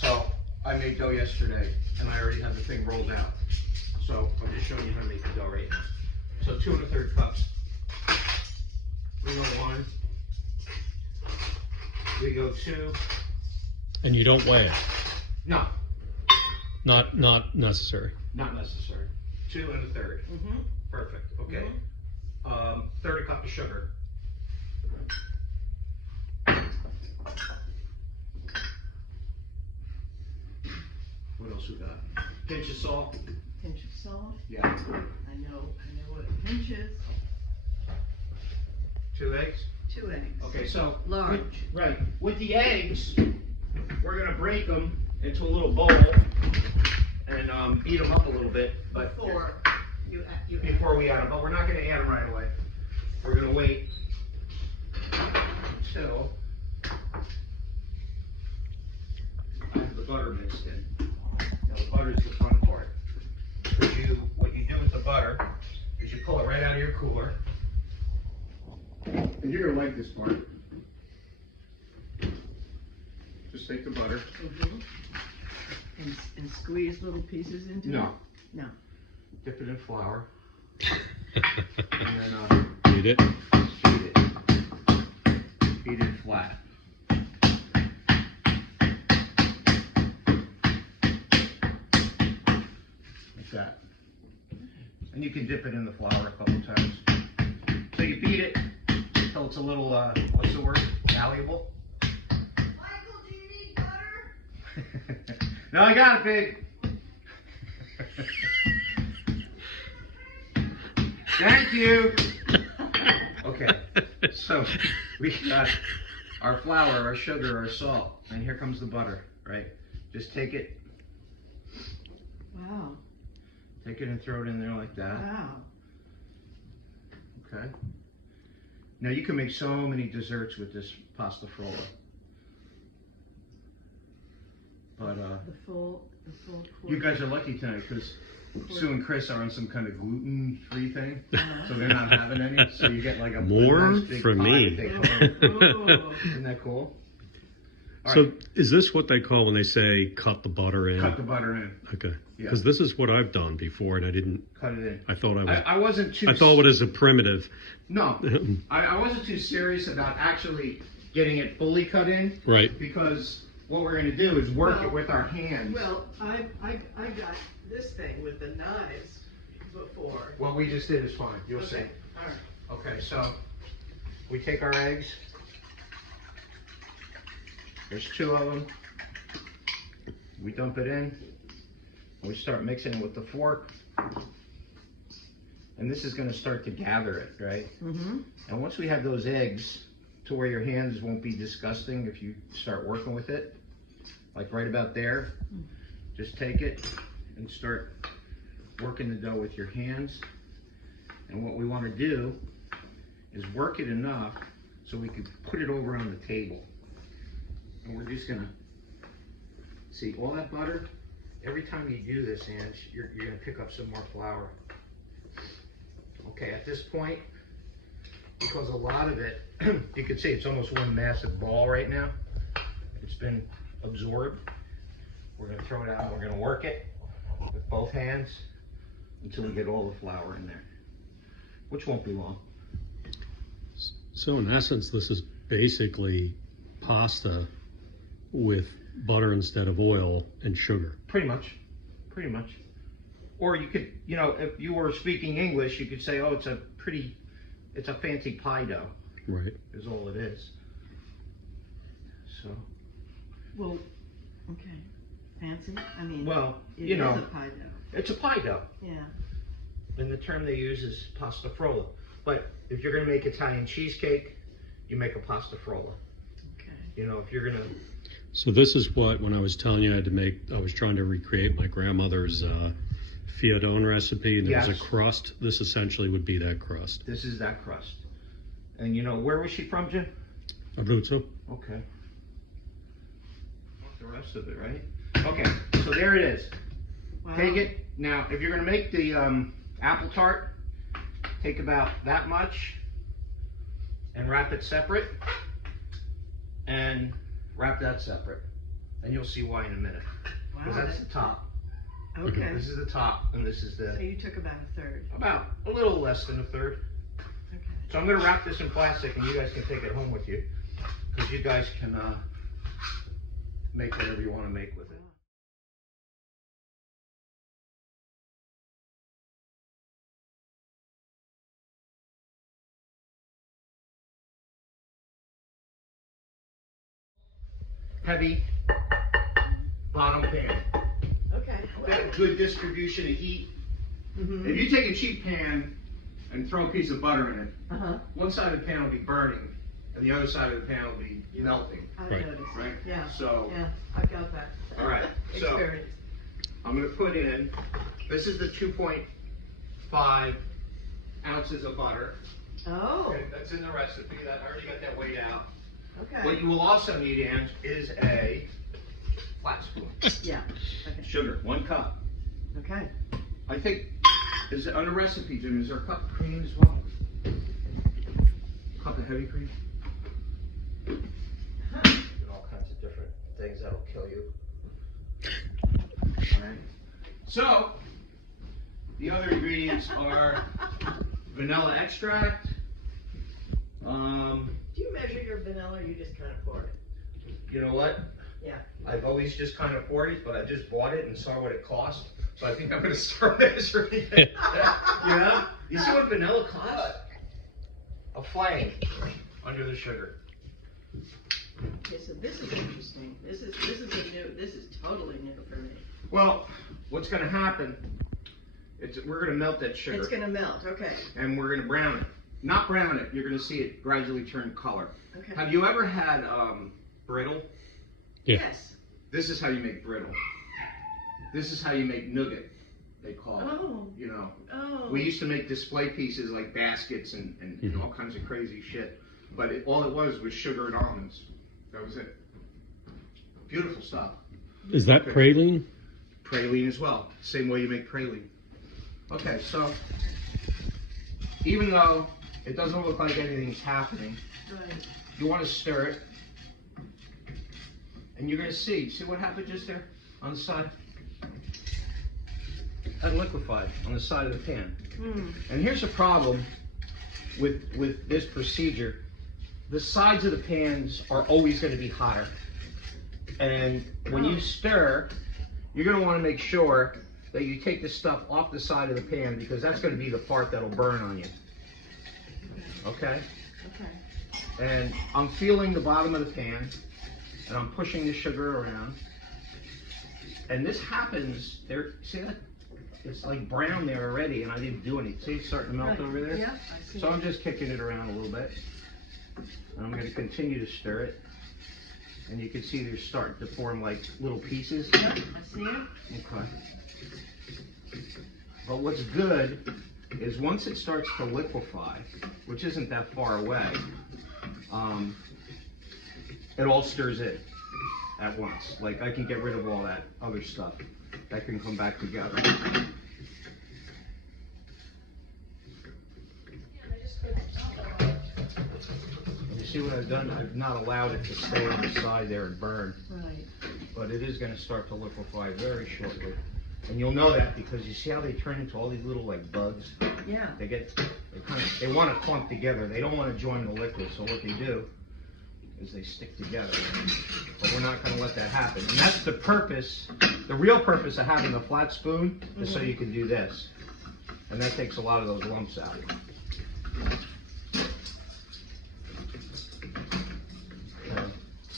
So I made dough yesterday, and I already have the thing rolled out. So I'm just showing you how to make the dough right now. So 2 1/3 cups. We go 1. We go 2. And you don't weigh it? No, Not necessary. not necessary. 2 1/3. Perfect. Okay. 1/3 cup of sugar. What else we got? Pinch of salt. Pinch of salt. Yeah. I know what a pinch is. 2 eggs. 2 eggs. Okay, so Large. Right. With the eggs, we're gonna break them into a little bowl and beat them up a little bit. But Before you before we add them, but we're not gonna add them right away. We're gonna wait until I have the butter mixed in. Now the butter is the fun part. What you do with the butter is you pull it right out of your cooler. And you're gonna like this part. Just take the butter. And squeeze little pieces into it? No. No. Dip it in flour. And then Beat it. feed it. Feed it flat. Like that. And you can dip it in the flour a couple times. So you beat it until it's a little, what's the word? Malleable. Michael, do you need butter? No, I got it, big. Thank you. Okay, so we got our flour, our sugar, our salt, and here comes the butter, right? Just take it. Wow. Take it and throw it in there like that. Wow. Okay. Now you can make so many desserts with this pasta frolla. But The full you guys are lucky tonight because Sue and Chris are on some kind of gluten-free thing, Uh-huh. so they're not having any. So you get like a More nice big for pie me. that they call it. Oh. Isn't that cool? All So right, is this what they call when they say cut the butter in? cut the butter in. Okay. Yeah. Because this is what I've done before, and I didn't. Cut it in. I thought I was. I wasn't too. I thought it was a primitive. No, I wasn't too serious about actually getting it fully cut in. Right. Because what we're going to do is work Well- it with our hands. Well, I got this thing with the knives before. What we just did is fine. You'll see. Okay. All right. Okay, so we take our eggs. There's 2 of them. We dump it in. And we start mixing it with the fork. And this is going to start to gather it, right? And once we have those eggs to where your hands won't be disgusting if you start working with it, like right about there, just take it and start working the dough with your hands. And what we want to do is work it enough so we can put it over on the table. And we're just gonna see all that butter. Every time you do this, Ange, you're gonna pick up some more flour. Okay, at this point, because a lot of it, you can see it's almost one massive ball right now. It's been absorbed. We're gonna throw it out and we're gonna work it with both hands until we get all the flour in there, which won't be long. So in essence, this is basically pasta with butter instead of oil and sugar. Pretty much. Or you could, you know, if you were speaking English, you could say, oh, it's a fancy pie dough, Right. is all it is. So, Well, okay. Fancy? I mean, well, it you know, is a pie dough. it's a pie dough. Yeah. And the term they use is pasta frolla. But if you're going to make Italian cheesecake, you make a pasta frolla. Okay. You know, if you're going to... So this is what, when I was telling you I had to make, I was trying to recreate my grandmother's fiadone recipe, and there was Yes. a crust. This essentially would be that crust. This is that crust. And you know, where was she from, Jim? Abruzzo. Okay. The rest of it, right? Okay, so there it is. Wow. Take it. Now, if you're going to make the apple tart, take about that much and wrap it separate, and wrap that separate. And you'll see why in a minute. Because Wow, that's the top. okay. This is the top, and this is So the, you took about a third. about a little less than a third. Okay. So I'm gonna wrap this in plastic, and you guys can take it home with you. Because you guys can make whatever you want to make with it. Heavy bottom pan. Okay. Got good distribution of heat. If you take a cheap pan and throw a piece of butter in it, one side of the pan will be burning, and the other side of the pan will be melting. I've Right. noticed. Right? Yeah. So, Yeah, I've got that. all right. So Experience. I'm going to put in. This is the 2.5 ounces of butter. Oh, Okay, that's in the recipe. That I already got that weighed out. okay. What you will also need, Ange, is a flat spoon. Yeah. Okay. Sugar, 1 cup. Okay. I think, is it on the recipe, Jim, is there a cup of cream as well? Cup of heavy cream? All kinds of different things that'll kill you. Alright. So, the other ingredients are vanilla extract. Do you measure your vanilla or you just kind of pour it? You know what? Yeah. I've always just kind of poured it, but I just bought it and saw what it cost. So I think I'm going to start measuring it. You know? You see what vanilla costs? A flag under the sugar. Okay, so this is interesting. This is totally new for me. Well, what's going to happen is we're going to melt that sugar. It's gonna melt, okay. And we're going to brown it. Not brown it, you're going to see it gradually turn color. Okay. Have you ever had brittle? Yeah. Yes. This is how you make brittle. This is how you make nougat, they call it. Oh. You know. Oh. We used to make display pieces like baskets and all kinds of crazy shit. But all it was sugar and almonds. That was it. Beautiful stuff. Is that praline? Praline as well. Same way you make praline. Okay, so even though it doesn't look like anything's happening, Right. you want to stir it. And you're going to see what happened just there on the side? That liquefied on the side of the pan. And here's the problem with this procedure. The sides of the pans are always going to be hotter. And when you stir, you're going to want to make sure that you take the stuff off the side of the pan because that's going to be the part that'll burn on you. Okay? Okay. And I'm feeling the bottom of the pan, and I'm pushing the sugar around. And this happens, there, see that? It's like brown there already, and I didn't do anything. See, it's starting to melt over there? Yeah, I see. So I'm just kicking it around a little bit. And I'm going to continue to stir it. And you can see they're starting to form like little pieces. Yep, I see it. Okay. But what's good is once it starts to liquefy, which isn't that far away, it all stirs in at once. Like I can get rid of all that other stuff. That can come back together. You see what I've done? I've not allowed it to stay on the side there and burn. Right. But it is going to start to liquefy very shortly. And you'll know that because you see how they turn into all these little like bugs? Yeah. They want to clump together. They don't want to join the liquid. So what they do is they stick together. But we're not going to let that happen. And that's the purpose, the real purpose of having a flat spoon is so you can do this. And that takes a lot of those lumps out.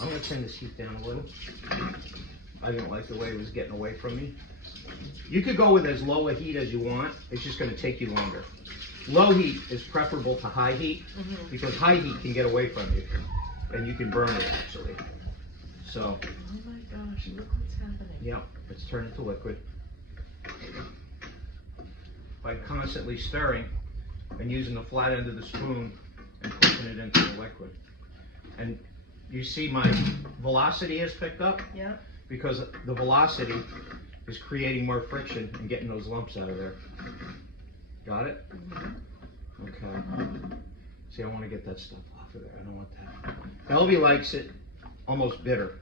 I'm going to turn this heat down a little. I didn't like the way it was getting away from me. You could go with as low a heat as you want. It's just going to take you longer. Low heat is preferable to high heat because high heat can get away from you and you can burn it actually. So. Oh my gosh, look what's happening. Yeah, it's turned into liquid. By constantly stirring and using the flat end of the spoon and pushing it into the liquid. And you see my velocity has picked up? Yeah. Because the velocity is creating more friction and getting those lumps out of there. Got it? Okay. See, I want to get that stuff off of there. I don't want that. Elvie likes it almost bitter.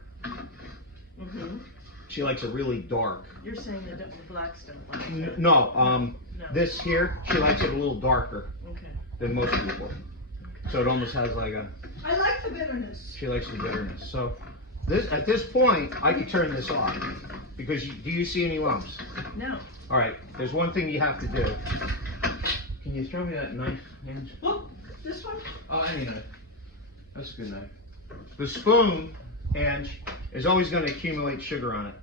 She likes it really dark. You're saying the black stuff. Like No, no. this here, she likes it a little darker Okay. than most people. So it almost has like a, I like the bitterness. she likes the bitterness. So this, at this point, I can turn this off because do you see any lumps? No. All right, there's one thing you have to do. Can you throw me that knife, Ange? Look, this one? Oh, any knife. That's a good knife. The spoon, Ange, is always going to accumulate sugar on it.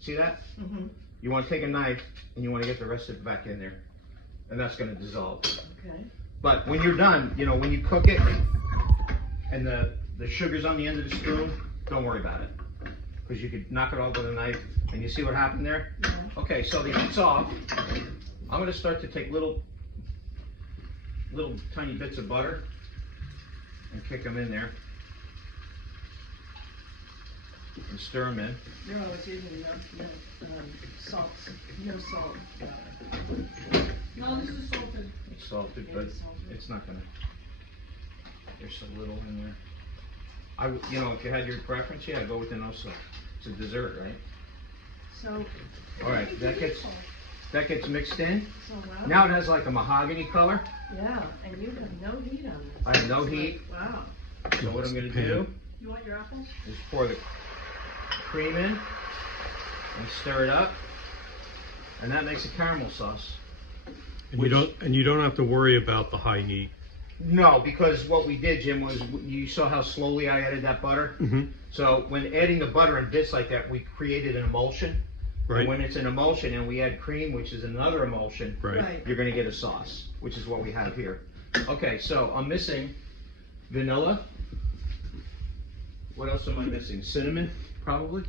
See that? You want to take a knife and you want to get the rest of it back in there. And that's going to dissolve. Okay. But when you're done, you know, when you cook it and the sugar's on the end of the spoon, don't worry about it. Because you could knock it off with a knife. And you see what happened there? Yeah. Okay, so the heat's off. I'm going to start to take little tiny bits of butter and kick them in there. And stir them in. You're always using salt. No salt. No, this is salted. It's salted, Yeah, but it's salted. it's not gonna. There's so little in there. You know, if you had your preference, yeah, go with the no salt. It's a dessert, right? So. All right, that gets mixed in. So wow. Now it has like a mahogany color. Yeah, and you have no heat on this. I have no heat. Wow. So what I'm gonna do You want your apples? is pour the cream in and stir it up, and that makes a caramel sauce. And you don't have to worry about the high heat. No, because what we did, Jim, was you saw how slowly I added that butter. So when adding the butter in bits like that, we created an emulsion. Right. And when it's an emulsion and we add cream, which is another emulsion, Right. you're going to get a sauce, which is what we have here. Okay, so I'm missing vanilla. What else am I missing? Cinnamon, probably.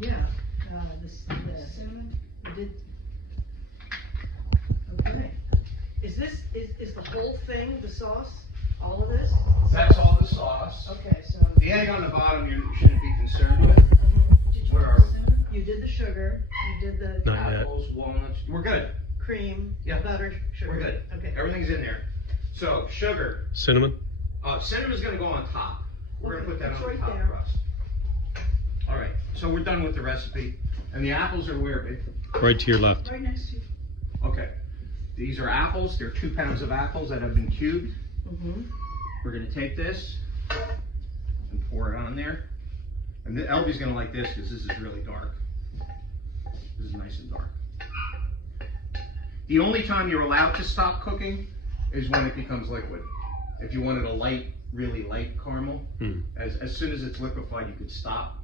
Yeah. Cinnamon? You did. Okay. Is the whole thing the sauce? All of this? That's all the sauce. Okay, so. The egg on the bottom you shouldn't be concerned with. Did Where are you did the sugar. You did the Not yet. Apples, walnuts. We're good. cream, Yeah. butter, sugar. We're good. Okay. Everything's in there. So sugar. Cinnamon? Cinnamon's gonna go on top. We're gonna put that It's on the right top there. crust. All right, so we're done with the recipe. And the apples are where, babe? Right to your left. Right next to you. Okay. These are apples. They're 2 pounds of apples that have been cubed. We're gonna take this and pour it on there. And Elby's gonna like this because this is really dark. This is nice and dark. The only time you're allowed to stop cooking is when it becomes liquid. If you wanted a light, really light caramel, as soon as it's liquefied, you could stop.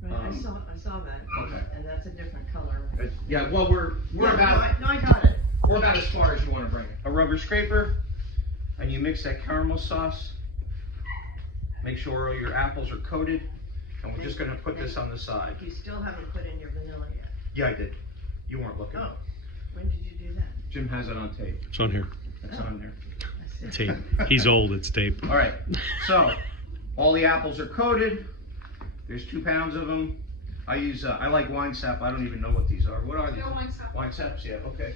Right, I saw that. Okay. And that's a different color. Yeah, well, we're about No, I got it. we're about as far as you want to bring it. A rubber scraper, and you mix that caramel sauce. Make sure all your apples are coated, and we're just gonna put this on the side. You still haven't put in your vanilla yet. Yeah, I did. You weren't looking. Oh, when did you do that? Jim has it on tape. It's on here. It's on there. I see. Tape. He's old, it's tape. All right. So all the apples are coated. There's 2 pounds of them. I use I like wine sap. I don't even know what these are. What are these? No wine sap. Wine saps. Yeah. Okay.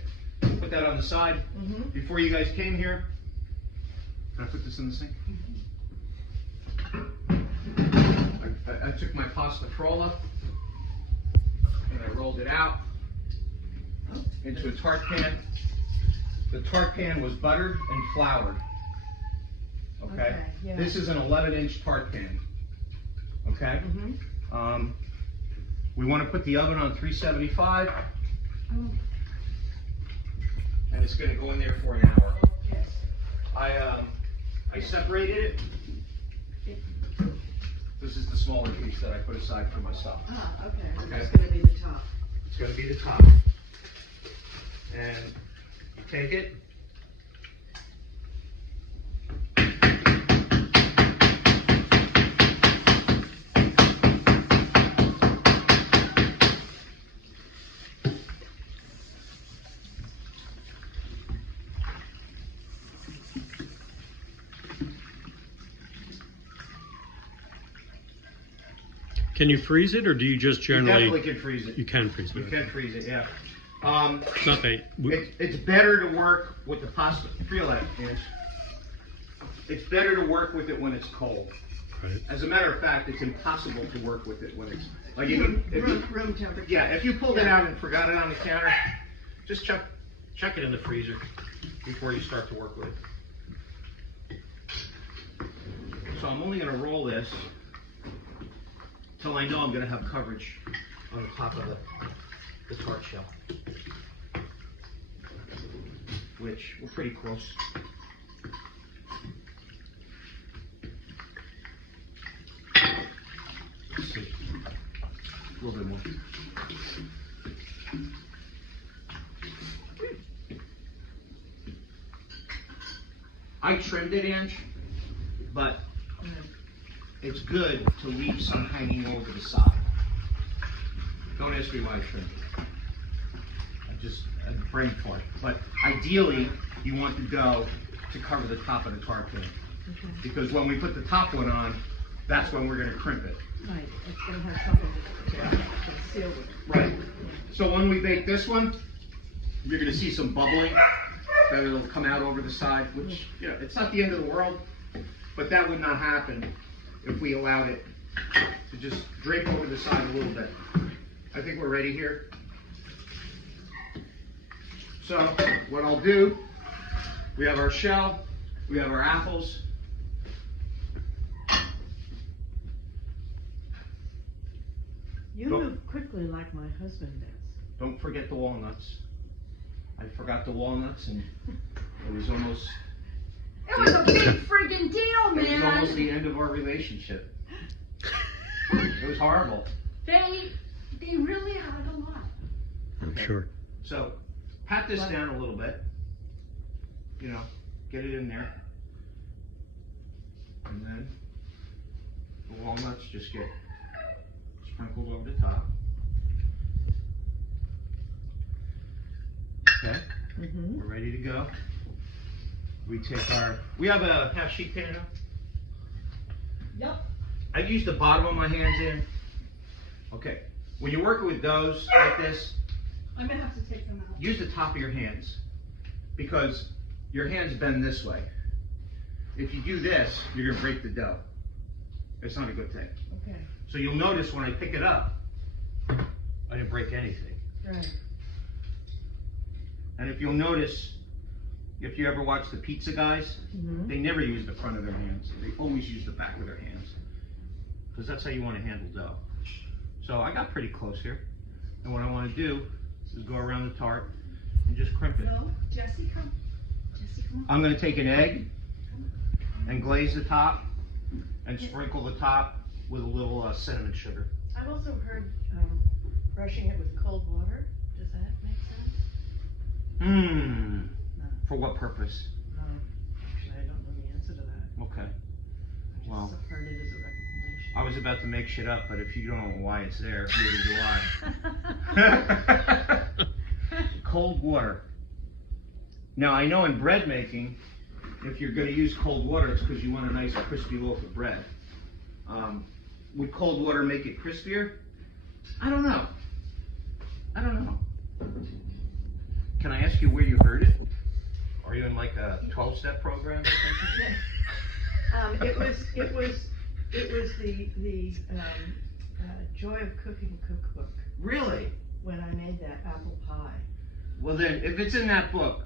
Put that on the side. Before you guys came here, can I put this in the sink? I took my pasta frolla and I rolled it out into a tart pan. The tart pan was buttered and floured. Okay? Okay, yeah. This is an 11-inch tart pan. Okay? We want to put the oven on 375. And it's going to go in there for an hour. Yes. I separated it. This is the smaller piece that I put aside for myself. Ah, okay. Okay. It's gonna be the top. It's going to be the top. And you take it. Can you freeze it, or do you just You generally? definitely can freeze it. You can freeze it. You can freeze it, yeah. It's not that. It's better to work with the pasta. Feel that, Ange. It's better to work with it when it's cold. Right. As a matter of fact, it's impossible to work with it when it's, like, you can, Room temperature. yeah, if you pulled it out and forgot it on the counter, just chuck it in the freezer before you start to work with it. So I'm only gonna roll this till I know I'm gonna have coverage on the top of the tart shell, which we're pretty close. Let's see, a little bit more. I trimmed it, Ange, but it's good to leave some hanging over the side. Don't ask me why I trimmed it. I brain fart. But ideally, you want the dough to cover the top of the tart pan. Okay. Because when we put the top one on, that's when we're gonna crimp it. Right, it's gonna have something to seal with it. Right. So when we bake this one, you're gonna see some bubbling that it'll come out over the side, which, you know, it's not the end of the world, but that would not happen if we allowed it to just drape over the side a little bit. I think we're ready here. So what I'll do, we have our shell, we have our apples. You move quickly like my husband does. Don't forget the walnuts. I forgot the walnuts and it was almost It was a big friggin' deal, It was almost man. the end of our relationship. It was horrible. They really had a lot. I'm sure. So, pat this down a little bit. You know, get it in there. And then the walnuts just get sprinkled over the top. Okay, Mm-hmm. we're ready to go. We have a half sheet pan now. Yep. I've used the bottom of my hands in. Okay, when you're working with doughs like this, I'm gonna have to take them out. use the top of your hands because your hands bend this way. If you do this, you're gonna break the dough. It's not a good thing. Okay, So you'll notice when I pick it up, I didn't break anything. right. And if you'll notice, if you ever watch the pizza guys, Mm-hmm. they never use the front of their hands. They always use the back of their hands. Because that's how you want to handle dough. So I got pretty close here. And what I want to do is go around the tart and just crimp it. No, Jesse, come. Jesse, come on. I'm going to take an egg and glaze the top and sprinkle the top with a little cinnamon sugar. I've also heard brushing it with cold water. Does that make sense? Mmm. No. For what purpose? No, actually, I don't know the answer to that. Okay. I Well, just heard it as a recommendation. I was about to make shit up, but if you don't know why it's there, neither do I. Cold water. Now I know in bread making, if you're going to use cold water, it's because you want a nice crispy loaf of bread. Would cold water make it crispier? I don't know. I don't know. Can I ask you where you heard it? Are you in like a 12-step program or something? It was the Joy of Cooking cookbook Really? when I made that apple pie. Well then, if it's in that book,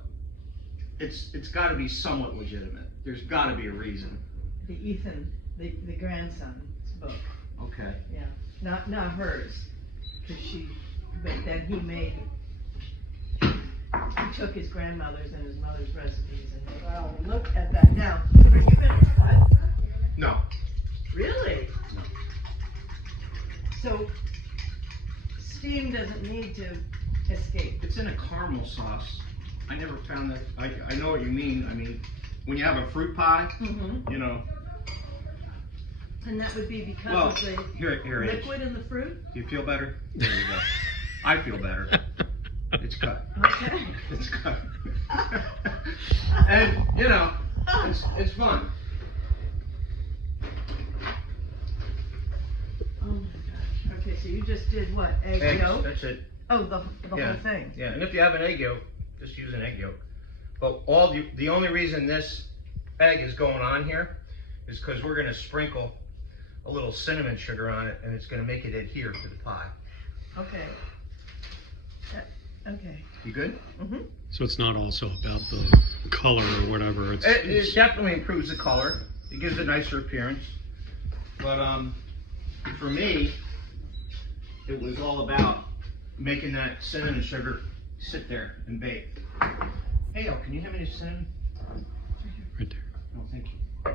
it's got to be somewhat legitimate. There's got to be a reason. The Ethan, the grandson's book. Okay. Yeah, not hers, but then he took his grandmother's and his mother's recipes and made, oh, look at that. Now, are you gonna what? No. Really? No. So, steam doesn't need to escape. It's in a caramel sauce. I never found that. I know what you mean. I mean, when you have a fruit pie, Mm-hmm. you know. And that would be because Well, of the here it is. liquid in the fruit? Do you feel better? There you go. I feel better. It's cut. Okay. It's cut. And, you know, it's fun. Oh my gosh. Okay, so you just did what? Egg Eggs, yolk? that's it. Oh, the Yeah. whole thing. Yeah, and if you have an egg yolk, just use an egg yolk. But the only reason this egg is going on here is because we're going to sprinkle a little cinnamon sugar on it, and it's gonna make it adhere to the pie. Okay. Okay. You good? Mm-hmm. So it's not also about the color or whatever. It definitely improves the color. It gives a nicer appearance. But for me, it was all about making that cinnamon sugar sit there and bake. Hey, can you have me the cinnamon? right there. Oh, thank you.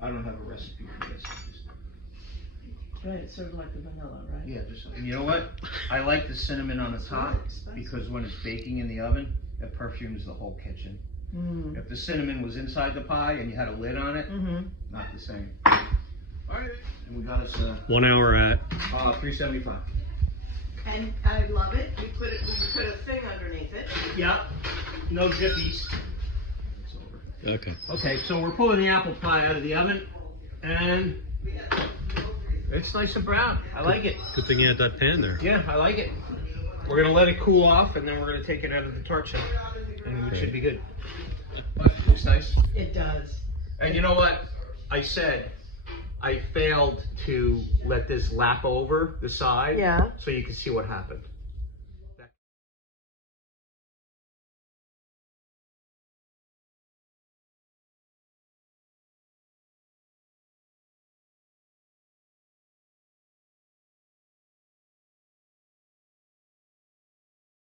I don't have a recipe for this. Right, it's sort of like the vanilla, right? Yeah, just, and you know what? I like the cinnamon on the top because when it's baking in the oven, it perfumes the whole kitchen. Mm. If the cinnamon was inside the pie and you had a lid on it, Mm-hmm. not the same. All right, and we got us 1 hour at 375. And I love it. We put a thing underneath it. Yeah, no jippies. okay. Okay, so we're pulling the apple pie out of the oven, and it's nice and brown. I like it. Good thing you had that pan there. Yeah, I like it. We're gonna let it cool off, and then we're gonna take it out of the torch oven, and it should be good. But it looks nice. It does. And you know what? I said I failed to let this lap over the side, Yeah. so you can see what happened.